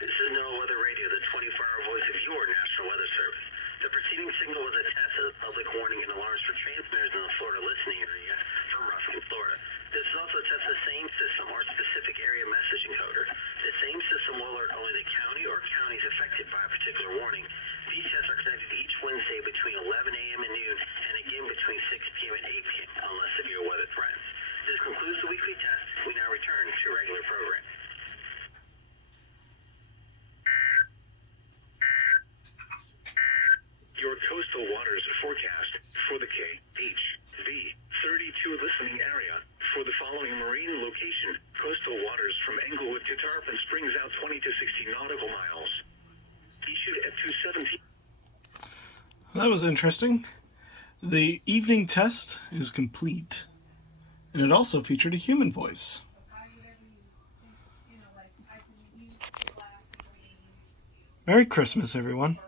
This is NOAA Weather Radio, the 24-hour voice of your National Weather Service. The preceding signal was a test of the public warning and alarms for transmitters in the Florida listening area from Ruskin, Florida. This is also a test of the same system or specific area message encoder. The same system will alert only the county or counties affected by a particular warning. These tests are conducted each Wednesday between 11 a.m. and noon, and again between 6 p.m. and 8 p.m. unless severe weather threatens. This concludes the weekly test. We now return to regular programming. Your coastal waters forecast for the KHV 32 listening area. For the following marine location, coastal waters from Englewood to Tarpon Springs out 20 to 60 nautical miles. Issued at 2:17. That was interesting. The evening test is complete, and it also featured a human voice. Merry Christmas, everyone.